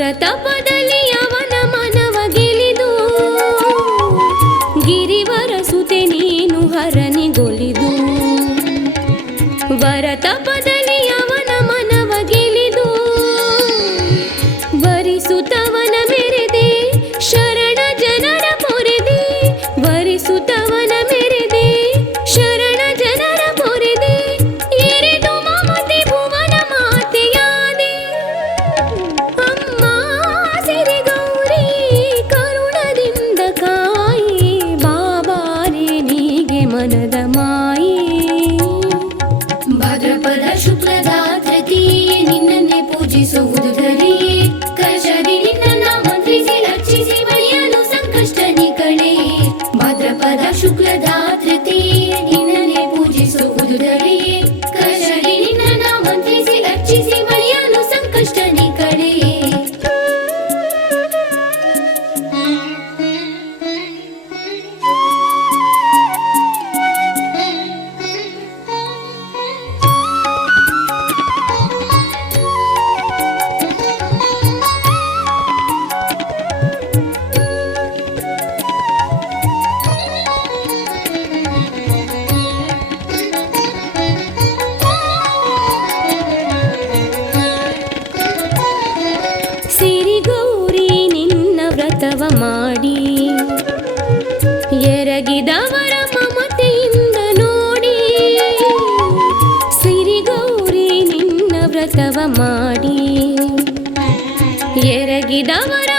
ವರತಪದಲ್ಲಿ ಅವನ ಮನವ ಗೆಲಿದು ಗಿರಿವರ ಸುತೆ ನೀನು ಹರನಿಗೊಲಿದು ವರತಪದಲ್ಲಿ ಅವನ ಮನವ ಗೆಲಿದು ವರಿಸುತ್ತವನ ಮೆರೆದೆ ಶರಣ ಜನರ ಪೊರೆದೆ ವರಿಸುತ್ತವನ ಮೆರೆದೆ ಶರಣ ಜನರ ಪೊರೆದೆ ಎರೆದು ಮಮತೆ ಭುವನ ಮಾತೆಯಾದೆ ಅಮ್ಮ ಸಿರಿ ಗೌರಿ ಕರುಣದಿಂದ ಕಾಯಿ ಬಾಬಾರೆ ನೀಗೆ ಮನದ ಮಾಯೇ ಭಾದ್ರಪದ ಶುಕ್ಲದ ತೃತೀಯೆ ನಿನ್ನನ್ನೇ ಪೂಜಿಸುವುದು ಧರಿಯೇ ಕಲಶದಿ ನಿನ್ನ ಮಂತ್ರಿಸಿ ಅರ್ಚಿಸಿ ಬಳಿಯಲು ಸಂಕಷ್ಟ ನಿಕಳೆ ಭಾದ್ರಪದ ಶುಕ್ಲದ ತೃತೀಯೆ ನಿನ್ನನ್ನೇ ಪೂಜಿಸುವುದು ಧರಿಯೇ ಕಲಶದಿ ನಿನ್ನ ಮಂತ್ರಿಸಿ ಅರ್ಚಿಸಿ ಬಳಿಯಲು ಸಂಕಷ್ಟ ನಿಕಳೆ ವ್ರತವ ಮಾಡಿ ಎರಗಿದವರ ಮಮತೆಯಿಂದ ನೋಡಿ ಸಿರಿಗೌರಿ ನಿನ್ನ ವ್ರತವ ಮಾಡಿ ಎರಗಿದವರ